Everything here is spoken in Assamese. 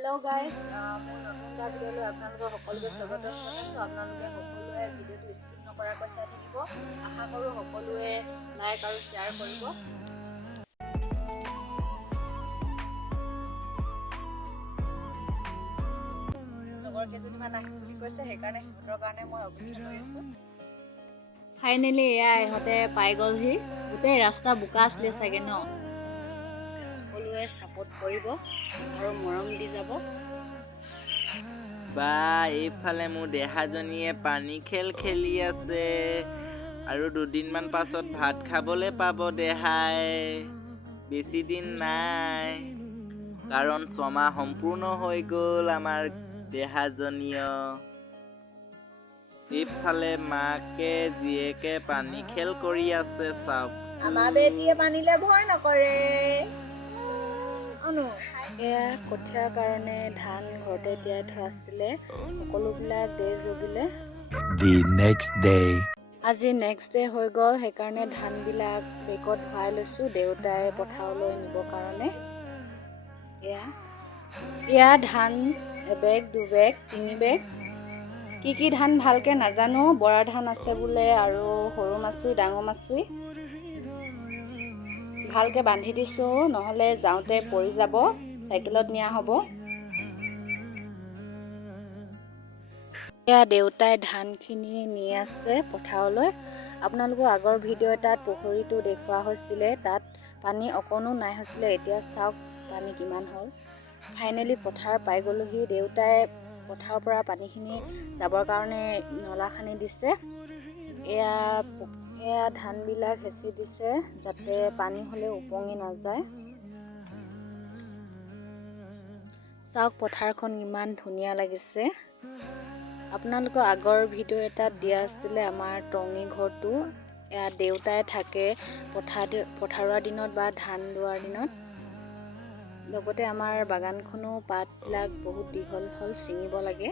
हेलो गाइस মোৰ নতুন এটা ভিডিঅ'লৈ আপোনালোকক সকলোকে স্বাগতম জনাইছো। আপোনালোকে সকলোৱে ভিডিঅ'টো স্কিপ নকৰাকৈ চাই থাকিব। আশা কৰোঁ সকলোৱে লাইক আৰু শ্বেয়াৰ কৰিব। লগৰ কেইজনীমান আহিম বুলি কৈছে, সেইকাৰণে সিহঁতৰ কাৰণে মই অপেক্ষা কৰি আছো। ফাইনেলি এয়া ইহঁতে পাই গ'লহি। গোটেই ৰাস্তা বোকা আছিলে চাগে ন। সকলোৱে ছাপোৰ্ট কৰিব আৰু মৰম দি যাব। বা এইফালে মোৰ দেহাজনীয়ে পানী খেল খেলি আছে আৰু দুদিনমান পাছত ভাত খাবলৈ পাব দেহাই। বেছি দিন নাই, কাৰণ 6 মাহ সম্পূৰ্ণ হৈ গ'ল আমাৰ দেহাজনীয়। এইফালে মাকে জীয়েকে পানী খেল কৰি আছে, চাওকচোন। আমাৰ বেটীয়ে পানীলে ভয় নকৰে। এয়া কঠীয়াৰ কাৰণে ধান ঘৰতে তিয়াই থোৱা আছিলে, সকলোবিলাক দেই জগিলে। আজি নেক্সট ডে হৈ গ'ল, সেইকাৰণে ধানবিলাক বেগত ভৰাই লৈছোঁ দেউতাই পথাৰলৈ নিবৰ কাৰণে। এয়া ধান এবেগ, দুবেগ, 3 বেগ। কি ধান ভালকৈ নাজানো, বৰা ধান আছে বোলে আৰু সৰু মাছুই, ডাঙৰ মাছুই। ভালকৈ বান্ধি দিছোঁ, নহ'লে যাওঁতে পৰি যাব, চাইকেলত নিয়া হ'ব। এয়া দেউতাই ধানখিনি নি আছে পথাৰলৈ। আপোনালোকৰ আগৰ ভিডিঅ' এটাত পুখুৰীটো দেখুওৱা হৈছিলে, তাত পানী অকণো নাই হৈছিলে। এতিয়া চাওক পানী কিমান হ'ল। ফাইনেলি পথাৰ পাই গ'লোহি। দেউতাই পথাৰৰ পৰা পানীখিনি যাবৰ কাৰণে নলা খান্দি দিছে। এয়া ধানবিলাক হেঁচি দিছে, যাতে পানী হ'লে উপঙি নাযায়। চাওক পথাৰখন ইমান ধুনীয়া লাগিছে। আপোনালোকৰ আগৰ ভিডিঅ' এটাত দিয়া আছিলে আমাৰ টঙি ঘৰটো। এয়া দেউতাই থাকে পথাৰুৱা দিনত বা ধান দোৱাৰ দিনত। লগতে আমাৰ বাগানখনো পাতবিলাক বহুত দীঘল হ'ল, ছিঙিব লাগে।